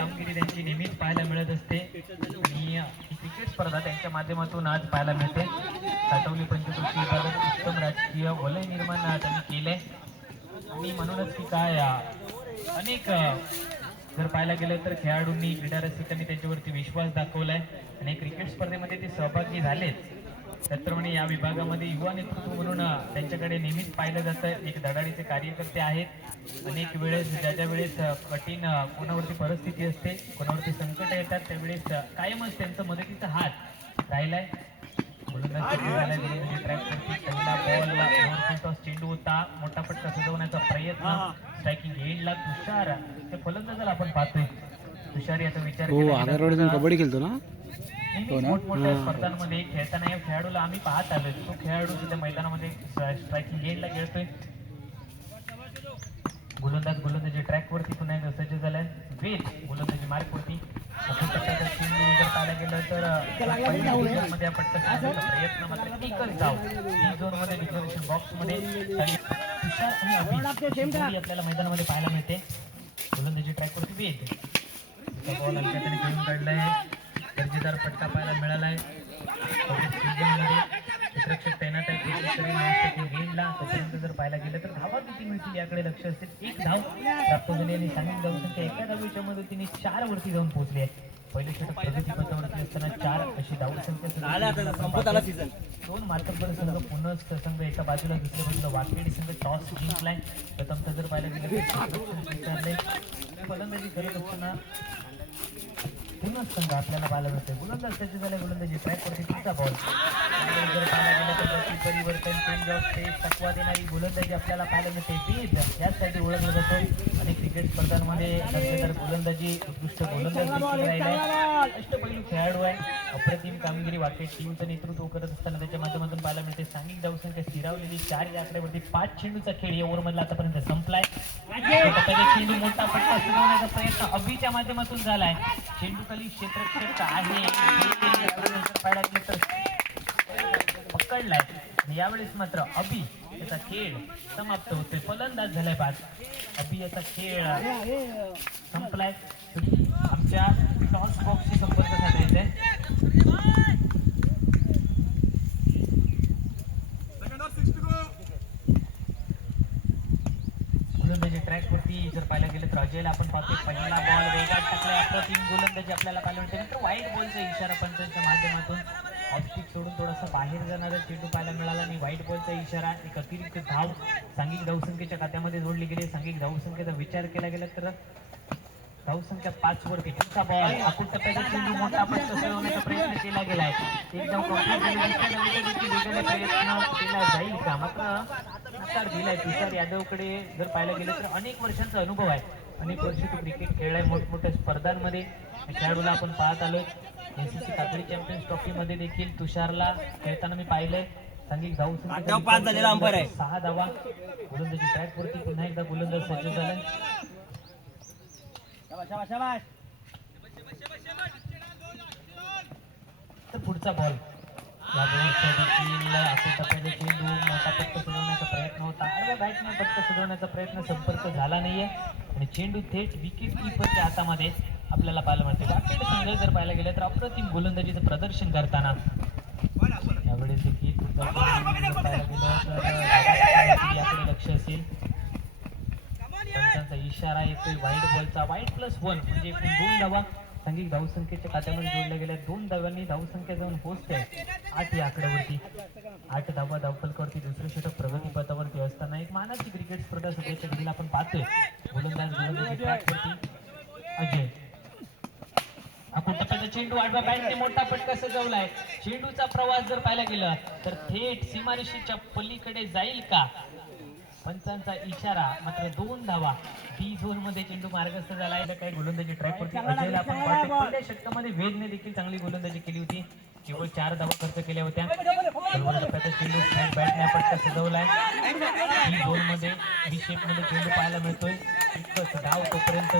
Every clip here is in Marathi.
कामगिरी त्यांची नेहमीच पाहायला मिळत असते आणि ही क्रिकेट स्पर्धा त्यांच्या माध्यमातून आज पाहायला मिळते. साठवली पंचकृषी विभागात उत्तम राजकीय वलय निर्माण त्यांनी केले आणि म्हणूनच की काय अनेक जर पाहायला गेलं तर खेळाडूंनी क्रीडा रसिकांनी त्यांच्यावरती विश्वास दाखवलाय आणि क्रिकेट स्पर्धेमध्ये ते सहभागी झालेच. त्याचप्रमाणे या विभागामध्ये युवा नेतृत्व म्हणून त्यांच्याकडे नेहमीच पाहिलं जातं. एक धडाडीचे कार्यकर्ते आहेत. अनेक वेळेस ज्या वेळेस कठीण कोणावरती परिस्थिती असते, कोणावरती संकट येतात, त्यावेळेस कायमच त्यांचा मदतीचा हात राहिलाय. चेंडू होता, मोठा पटका सजवण्याचा प्रयत्न, स्ट्रायकिंग एंडला तुषार ते फलंदाजाला आपण पाहतोय. तुषार याचा विचार कबड्डी खेळतो ना, मोठमोठ्या स्पर्धांमध्ये खेळताना या खेळाडूला आम्ही पाहत आलोय. तो खेळाडू सुद्धा मैदानामध्ये स्ट्रायकिंग एंडला खेळतोय. गोलंदाजी ट्रॅक वरती पुन्हा एकदा सज्ज झालाय. वेद गोलंदाजी मार्क वरती चेंडू जर पाहायला गेलं तर मध्ये पटकन प्रयत्न मात्र एकच धाव झोन मध्ये डिक्लेरेशन बॉक्स मध्ये तुषार आणि अभि आपल्याला मैदानामध्ये पाहायला मिळते. गोलंदाजी ट्रॅक वरती वेद बॉल हलक्या त्याने खेळून काढलाय. दर्जेदार फटका पाहायला मिळालाय. क्षेत्ररक्षक तैनात आहे गेंडला. तोपर्यंत जर पाहायला गेलं तर धावा किती मिळतील याकडे लक्ष असेल. एक धाव प्राप्त झाली आणि सांगितलं धावसंख्या एका धावेच्या मदतीने 4 वरती जाऊन पोहोचले. पहिले षटक प्रगतीपथावरती असताना 4 अशी धावसंख्या. 2 मार्कवर संघ पुन्हा संघ एका बाजूला दुसऱ्या बाजूला वाकेडी संघ टॉस जिंकलाय. प्रथमतः जर पाहायला गेलं तर फलंदाजी करत असताना पुन्हा संघ आपल्याला पाहायला मिळते. गोलंदाज सज्ज झाला. गोलंदाजी ट्रॅकवरती पुढचा बॉल जर पाहायला गेलं तर गती परिवर्तन चेंज ऑफ पेस तकवा देणारी गोलंदाजी आपल्याला पाहायला मिळते. वेद यासाठी ओळखला जातो आणि क्रिकेट स्पर्धांमध्ये दर्जेदार गोलंदाजी उत्कृष्ट गोलंदाज देखील राहिलाय. अष्टपैलू खेळाडू आहे. अप्रतिम कामगिरी वाकेट टीमचं नेतृत्व करत असताना त्याच्या माध्यमातून पाहायला मिळते. सांघिक धावसंख्या स्थिरावलेली 4 या आकड्यावरती 5 चेंडूचा खेळ या ओव्हरमधला आतापर्यंत संपलाय. चेंडू मोठा फटका सुधारण्याचा प्रयत्न अभिच्या माध्यमातून झालाय. चेंडू खाली क्षेत्ररक्षक आहे पकडलाय आणि यावेळेस मात्र अभि याचा खेळ समाप्त होतोय. फलंदाज झालाय बाद. अभि याचा खेळ संपलाय. आमच्या टॉस बॉक्सशी संपर्क साधायचा आहे. गोलंदाजी ट्रॅक वरती जर पाहायला गेलं तर अजयला आपण पाहतोय. पहिला बॉल वेगात टाकला. अप्रतिम गोलंदाजी आपल्याला पाहायला मिळते. नंतर वाईट बॉलचा इशारा पंचांच्या माध्यमातून ऑफस्टिक सोडून थोडासा बाहेर जाणारा चेंडू पाहायला मिळाला आणि वाईट बॉलचा इशारा. एक अतिरिक्त धाव सांघिक धावसंख्येच्या खात्यामध्ये जोडली गेली. सांघिक धावसंख्येचा विचार केला गेला तर धावसंख्या 5 वरती. पुढचा बॉल आकुट टप्प्याचा चेंडू मोठा पटका सोडवण्याचा प्रयत्न केला गेलाय. एक धाव प्रयत्न केला जाईल का, मात्र नकार दिलाय. तुषार यादवकडे जर पाहायला गेलं तर अनेक वर्षांचा अनुभव आहे. अनेक वर्ष तो क्रिकेट खेळलाय. मोठमोठ्या स्पर्धांमध्ये खेळाडूला आपण पाहत आलोय. NCC कातडी चॅम्पियन्स ट्रॉफी मध्ये देखील तुषारला खेळताना मी पाहिलंय. सांघिक धावसंख्या 6 धावा. गोलंदाजी ट्रॅक वरती पुन्हा एकदा गोलंदाज सज्ज झालाय. तर पुढचा बॉल चेंडू मोठा पटका सजवण्याचा प्रयत्न होता. बॅटने पटका सजवण्याचा प्रयत्न संपर्क झाला नाहीये आणि चेंडू थेट विकेट कीपरच्या हातामध्ये आपल्याला पाहायला मिळते. वाकेड संघ जर पाहायला गेलं तर अप्रतिम गोलंदाजीचं प्रदर्शन करताना यावेळेस देखील याकडे लक्ष असेल. पंचांचा इशारा येतोय वाईट बॉलचा. वाईट +1 म्हणजे 2 धावा सांघिक धावसंख्येच्या खात्यामध्ये जोडल्या गेल्या. 2 धावांनी धावसंख्या जाऊन पोहोचते 8 या आकड्यावरती. 8 धावा धावफलकावरती दुसरे षटक प्रगतीपथावरती असताना एक मानाची क्रिकेट स्पर्धा सध्याच्या घडीला आपण पाहतोय. गोलंदाज ट्रॅकवरती अजय. आपण टप्प्याचा चेंडू आडव्या बॅटने मोठा फटका सजवलाय. चेंडूचा प्रवास जर पाहायला गेला तर थेट सीमारेषेच्या पलीकडे जाईल का, पंचांचा इशारा. मात्र 2 धावा. डी झोन मध्ये चेंडू मार्गस्थ झालाय. काही गोलंदाजी ट्रॅक वरती अजयला आपण पाहतो. पहिल्या षटकामध्ये वेदने देखील चांगली गोलंदाजी केली होती. केवळ 4 धावा खर्च केल्या होत्या. चेंडू बॅटने फटका सजवलाय. डी झोन मध्ये बी शेप मध्ये चेंडू पाहायला मिळतोय. धाव तोपर्यंत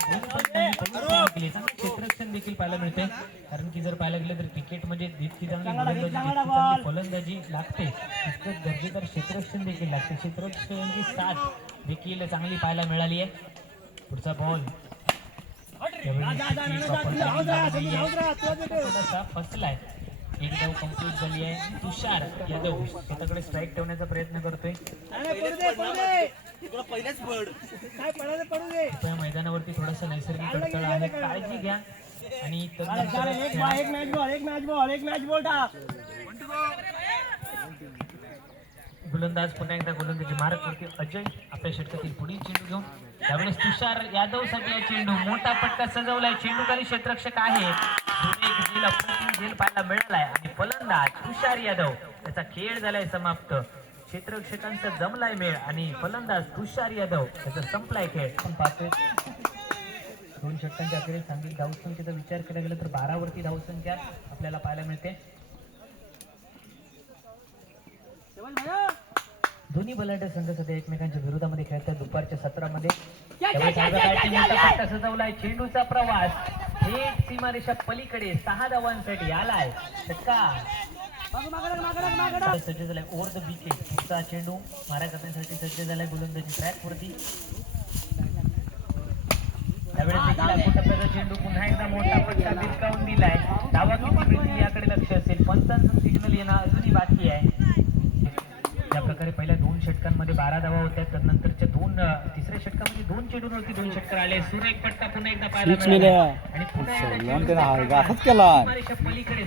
क्षेत्ररक्षण देखील पाहायला मिळते. कारण की जर पाहायला गेलं तर क्रिकेट मध्ये जितकी चांगली गोलंदाजी फलंदाजी लागते तितकंच दर्जेदार क्षेत्ररक्षण देखील लागते. क्षेत्ररक्षणाची साथ देखील चांगली पाहायला मिळाली आहे. पुढचा बॉल फसलाय. एक धाव कंप्लीट झाली आहे. तुषार यादव त्याच्याकडे स्ट्राईक ठेवण्याचा प्रयत्न करतोय. मैदानावरती थोडासा नैसर्गिक अडथळा आहे, काळजी घ्या. आणि गोलंदाज पुन्हा एकदा गोलंदाजी मारत अजय आपल्या षटकातील पुढील चेंडू घेऊन त्यावेळेस तुषार यादव साठी चेंडू मोठा पटका सजवलाय. चेंडूकारी क्षेत्ररक्षक आहे. झेल पाहायला मिळालाय आणि फलंदाज तुषार यादव त्याचा खेळ झालाय समाप्त. क्षेत्ररक्षकांचा जमलाय मेळ आणि फलंदाज तुषार यादव त्याचा संपलाय खेळ. आपण पाहतोय दोन षटकांच्या अखेरीस सांगली धावसंख्येचा विचार केला गेला तर 12 वरती धावसंख्या आपल्याला पाहायला मिळते. दोन्ही बलाढ्य संघ सध्या एकमेकांच्या विरोधामध्ये खेळतात. दुपारच्या सत्रामध्ये सजवलाय. चेंडूचा प्रवास थेट सीमारेषा पलीकडे 6 धावांसाठी आलाय. सज्ज झालाय ओव्हर द विकेट. चा चेंडू मारा करण्यासाठी सज्ज झालाय गोलंदाजी ट्रॅक वरती. त्यावेळेस चेंडू पुन्हा एकदा मोठा फटका भिरकावून दिलाय. धावा किती मिळतील याकडे लक्ष असेल. पंचांचं सिग्नल येणं अजूनही बाकी आहे. या प्रकारे पहिल्या 2 षटकांमध्ये 12 धावा होत्या. त्यानंतरच्या तिसऱ्या षटकामध्ये 2 चेंडूंवरती 2 षटकार आले. सुरेख पट्टा पुन्हा एकदा पाहायला मिळाला आणि पलीकडे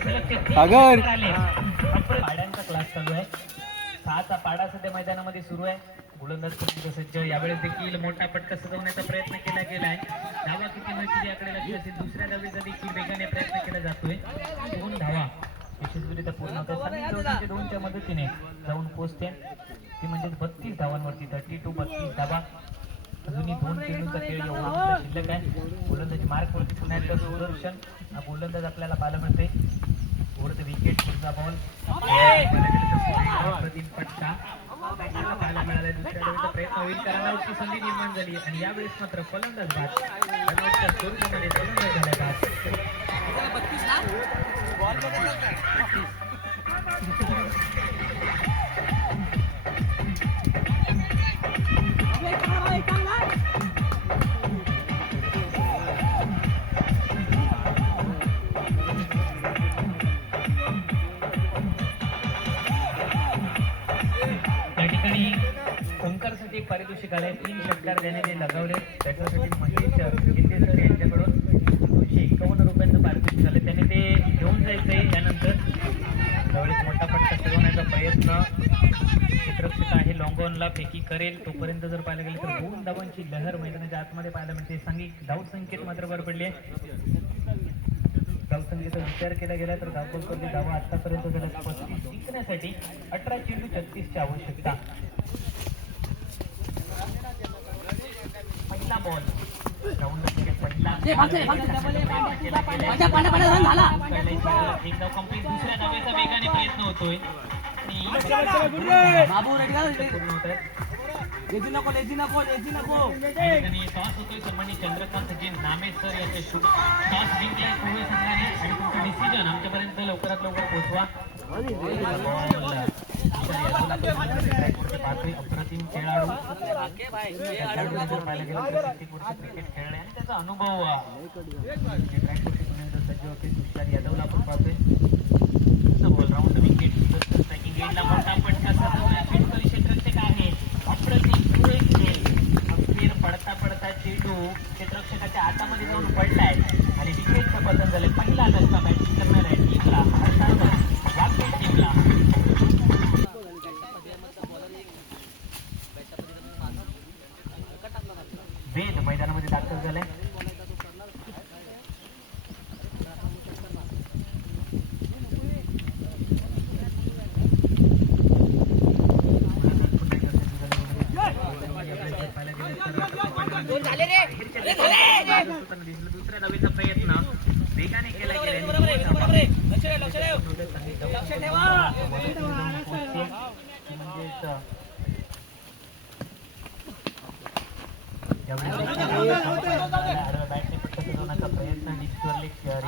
पाड्यांचा क्लास चालू आहे. 6चा पाडा सध्या मैदानामध्ये सुरू आहे. गोलंदाज सज्ज. यावेळेस देखील मोठा पटका सजवण्याचा प्रयत्न केला गेलाय. धावा किती मिळतील याकडे लक्ष असेल. दुसऱ्या धावेचा देखील वेगाने प्रयत्न केला जातोय. 2 धावा यशस्वीरित्या पूर्ण होतात. 2च्या मदतीने जाऊन पोहोचते ती म्हणजे 32 धावांवरती. 32 धावा. अजूनही 2 चेंडूंचा खेळ शिल्लक आहे. गोलंदाजी मार्क वरती पुन्हा एकदा सुदर्शन हा गोलंदाज आपल्याला पाहायला मिळते. वरती विकेट पुढचा बॉल पटका पाहायला मिळाला. दुसऱ्या धावेचा प्रयत्न होईल. रनआउटची संधी निर्माण झाली आणि यावेळेस मात्र फलंदाज बाद. रनआउटच्या स्वरूपामध्ये फलंदाज झाला बाद. ओंकारसाठी एक पारितोषिक आलंय. 3 षटकार देण्याचे लगावले. त्याच्यासाठी महेश शिंदे सर यांच्याकडून 251 रुपयांचं पारितोषिक आलं. त्याने ते घेऊन जायचंय. त्यानंतर त्यावेळेस मोठा पट्टा फिरवण्याचा प्रयत्न क्षेत्ररक्षक आहे. लॉंगॉनला फेकी करेल तोपर्यंत जर पाहायला गेलं तर 2 धावांची लहर मैदानाच्या आतमध्ये पाहायला मिळते. सांघिक धावसंख्येत मात्र भर पडली आहे. धावसंख्येचा विचार केला गेला तर धावपळी धावा आतापर्यंत झाला 35. जिंकण्यासाठी 18 चेंडू 36ची आवश्यकता. पहिला बॉल एकदा कंप्लीट. दुसऱ्या धावेचा वेगाने प्रयत्न होतोय. टॉस होतोय सन्मानित चंद्रकांत जी नामे सर याचे टॉस जिंकलाय पूर्व संघाने आणि तुमचं डिसिजन आमच्यापर्यंत लवकरात लवकर पोहोचवा. अप्रतिम खेळाडू पाहायला गेलं तर क्रिकेट खेळले आणि त्याचा अनुभव सज्ज होते. तुषार यादवला आपण पाहतोय. राऊंड विकेट मोठा पटका चेंडूकारी क्षेत्ररक्षक आहे. अप्रतिम खेळ पडता पडता चेंडू क्षेत्ररक्षकाच्या हातामध्ये जाऊन पडलाय आणि विकेटचं पतन झालंय. पहिला धक्का बॅटिंग करणाऱ्या टीमला वाकेट टीमला. वेद मैदानामध्ये दाखल झालाय. दुसऱ्या धावेचा प्रयत्न वेगाने केला गेला. बॅटने पट्टा फिरवण्याचा प्रयत्न डिस्कवरले जर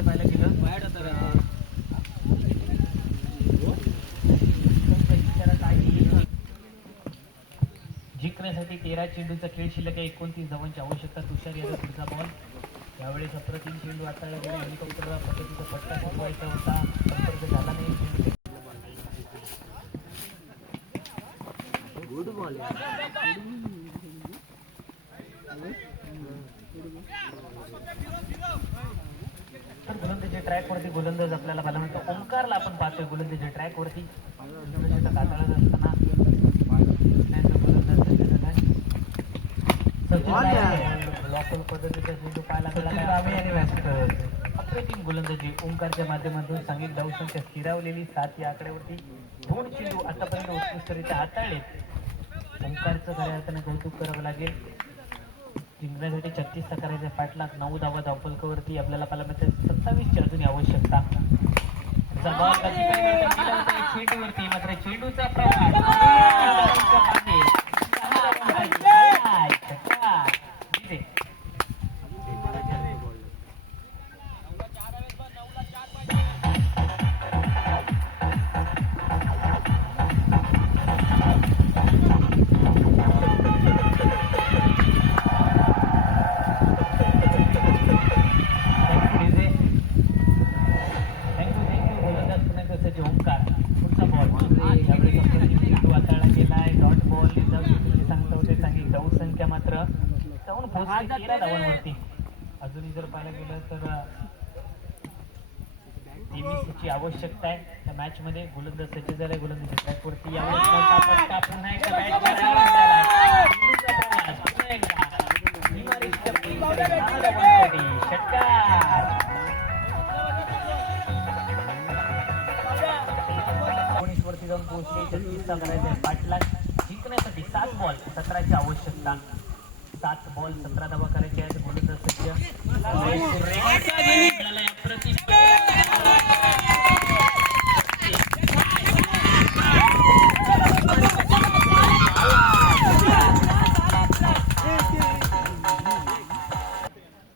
पाहायला गेलं जिंकण्यासाठी 13 13 चेंडूचा खेळ शिल्लक आहे. 29 धावांची आवश्यकता. तुषार यादव पुढचा बॉल. यावेळेस अप्रतिम चेंडू आता हेलिकॉप्टर पद्धतीचा फटका शिकवायचा होता, संपर्क झाला नाही. तर गोलंदाजी ट्रॅक वरती गोलंदाज आपल्याला पाहायला मिळतो. ओंकारला आपण पाहतोय गोलंदाजी ट्रॅक वरती कातळत असताना लॉकल पद्धतीचा चेंडू पाहायला मिळाला. अप्रतिम गोलंदाजी ओंकारच्या माध्यमातून सांघिक धावसंख्या स्थिरावलेली 7 या आकड्यावरती 2 चेंडू आतापर्यंत उत्कृष्टरित्या हाताळलेत. ओंकारचं खऱ्या अर्थाने कौतुक करावं लागेल. जिंकण्यासाठी 36 करायचे पाठलाग. 9 धावा धावफलकावरती आपल्याला पाहायला मिळते. 27 ची अजून आवश्यकता. चेंडूवरती मात्र चेंडूचा अजूनही जर पाहायला गेलं तर 23 ची आवश्यकता आहे त्या मॅच मध्ये. गोलंदाज सज्ज झालाय. गोलंदाज ट्रॅकवरती वरती जाऊन पोहोचले. 36 करायचे पाठलाग. जिंकण्यासाठी 7 बॉल 17 ची आवश्यकता. 7 बॉल 17 धावा करायचे आहेत. गोलंदाज सज्ज.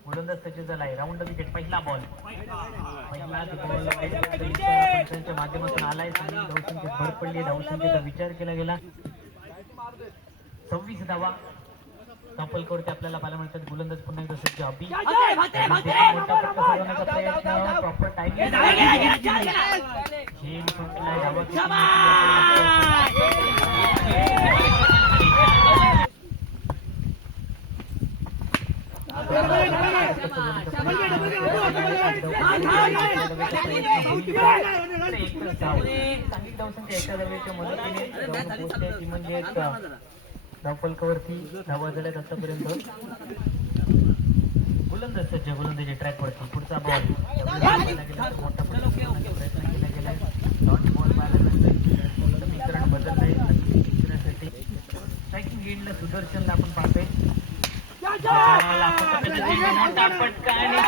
गोलंदाज सज्ज झालाय. Round wicket. पहिला बॉल पंचांच्या माध्यमातून आलाय. धावसंख्येत भर पडली. धावसंख्येचा विचार केला गेला. 26 धावा धावफलकावरती आपल्याला पाहायला मिळतात. गोलंदाज पुन्हा एकदा सज्ज. अभि प्रॉपर टाइमिंग सांघिक धावसंख्या एका धावेच्या मदतीने पोहोचण्याची म्हणजे धावफलकावरती धावा झाल्यात आतापर्यंत. गोलंदाज सज्ज. गोलंदाजी ट्रॅक वरती पुढचा बॉल मोठा प्रयत्न केला गेलाय. डॉट बॉल समीकरण बदललंय जिंकण्यासाठी. स्ट्रायकिंग एंडला सुदर्शनला आपण पाहतोय. मोठा फटका आणि